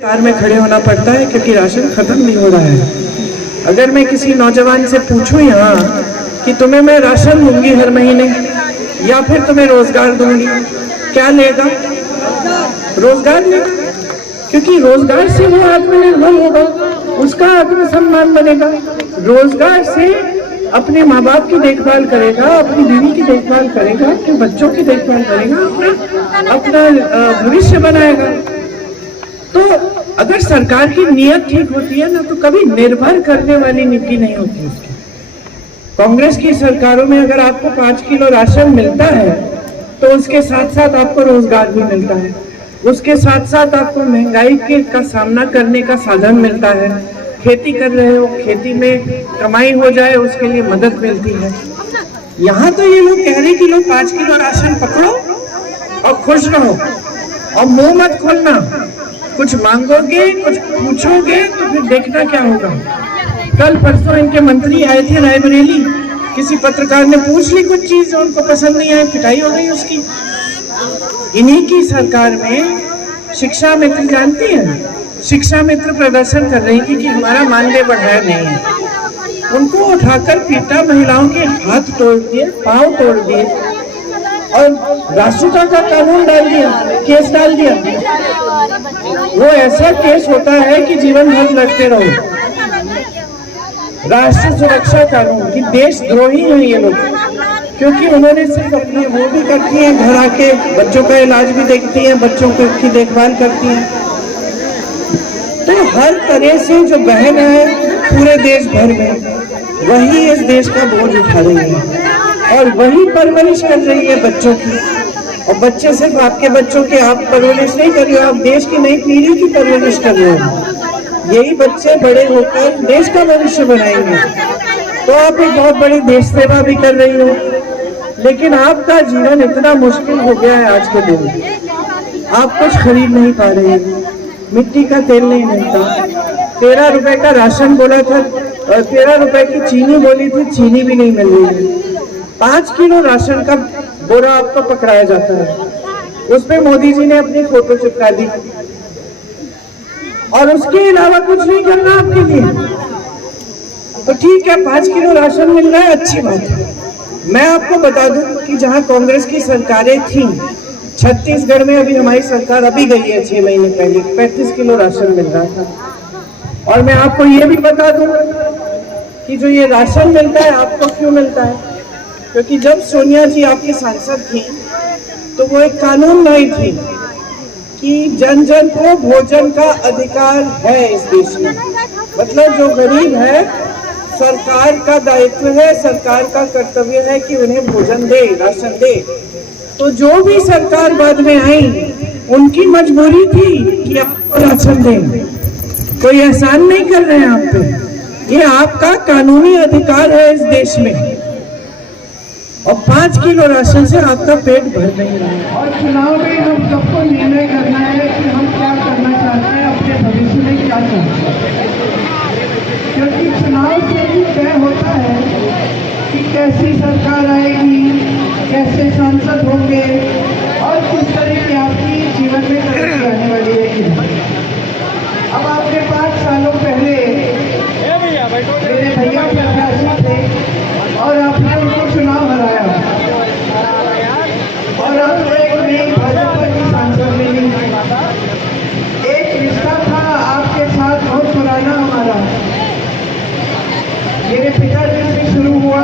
Car में खड़े होना पड़ता है क्योंकि राशन खत्म नहीं हो रहा है। अगर मैं किसी नौजवान से पूछूं यहाँ कि तुम्हें मैं राशन दूंगी हर महीने या फिर तुम्हें रोजगार दूंगी, क्या लेगा? रोजगार लेगा, क्योंकि रोजगार से वो आत्मनिर्भर होगा, उसका आत्मसम्मान बनेगा। रोजगार से अपने माँ बाप की देखभाल करेगा, अपनी बीवी की देखभाल करेगा, अपने बच्चों की देखभाल करेगा, अपना भविष्य बनाएगा। तो अगर सरकार की नीयत ठीक होती है ना, तो कभी निर्भर करने वाली नीति नहीं होती उसकी। कांग्रेस की सरकारों में अगर आपको 5 किलो राशन मिलता है तो उसके साथ साथ आपको रोजगार भी मिलता है, उसके साथ साथ आपको महंगाई के का सामना करने का साधन मिलता है। खेती कर रहे हो, खेती में कमाई हो जाए उसके लिए मदद मिलती है। यहाँ तो ये लोग कह रहे कि लो 5 किलो राशन पकड़ो और खुश रहो और मुंह मत खोलना, कुछ मांगोगे कुछ पूछोगे तो फिर देखना क्या होगा। कल परसों इनके मंत्री आए थे रायबरेली, किसी पत्रकार ने पूछ ली कुछ चीज जो उनको पसंद नहीं आई, पिटाई हो गई उसकी। इन्हीं की सरकार में शिक्षा मित्र जानती है, शिक्षा मित्र प्रदर्शन कर रही थी कि हमारा मानदेय बढ़ाया नहीं है। उनको उठाकर पीटा, महिलाओं के हाथ तोड़ दिए, पांव तोड़ दिए और राष्ट्रता का कानून डाल दिया, केस डाल दिया। वो ऐसा केस होता है कि जीवन भर लड़ते रहो। राष्ट्रीय सुरक्षा कानून की देशद्रोही है ये लोग, क्योंकि उन्होंने सिर्फ अपनी वो भी करती है, घर आके बच्चों का इलाज भी देखती है, बच्चों की देखभाल करती है। तो हर तरह से जो बहन है पूरे देश भर में, वही इस देश का बोझ उठा रही है और वही परवरिश कर रही है बच्चों की। और बच्चे सिर्फ आपके बच्चों के आप परवरिश नहीं कर रहे हो, आप देश की नई पीढ़ी की परवरिश कर रहे हो। यही बच्चे बड़े होकर देश का भविष्य बनाएंगे। तो आप एक बहुत बड़ी देश सेवा भी कर रही हो, लेकिन आपका जीवन इतना मुश्किल हो गया है आज के दिन, आप कुछ खरीद नहीं पा रहे, मिट्टी का तेल नहीं मिलता, 13 रुपए का राशन बोला था, 13 रुपए की चीनी बोली थी, चीनी भी नहीं मिल रही है। 5 किलो राशन का बोरा आपको पकड़ाया जाता है, उसपे मोदी जी ने अपनी फोटो चिपका दी और उसके अलावा कुछ नहीं करना आपके लिए। तो ठीक है, 5 किलो राशन मिल रहा है, अच्छी बात है। मैं आपको बता दूं कि जहां कांग्रेस की सरकारें थी, छत्तीसगढ़ में अभी हमारी सरकार अभी गई है 6 महीने पहले, 35 किलो राशन मिल रहा था। और मैं आपको ये भी बता दूं कि जो ये राशन मिलता है आपको क्यों मिलता है, क्योंकि जब सोनिया जी आपकी सांसद थी तो वो एक कानून लाई थी कि जन जन को भोजन का अधिकार है इस देश में। मतलब जो गरीब है, सरकार का दायित्व है, सरकार का कर्तव्य है कि उन्हें भोजन दे, राशन दे। तो जो भी सरकार बाद में आई उनकी मजबूरी थी कि आपको राशन दें, कोई एहसान नहीं कर रहे हैं आप पे, ये आपका कानूनी अधिकार है इस देश में। और 5 किलो राशन से आपका पेट भर नहीं रहा है। और चुनाव में हम सबको निर्णय करना है कि हम क्या करना चाहते हैं, अपने भविष्य में क्या चाहते हैं, क्योंकि चुनाव से ही तय होता है कि कैसी सरकार आएगी, कैसे सांसद होंगे और किस तरह की आपकी जीवन में तरक्की आने वाली है कि नहीं। अब आपने 5 सालों पहले मेरे भैया प्रत्याशी थे और आपने उनको चुनाव हराया और अब एक नई भाजपा की सांसद मिली। एक रिश्ता था आपके साथ बहुत पुराना हमारा, मेरे पिताजी से शुरू हुआ,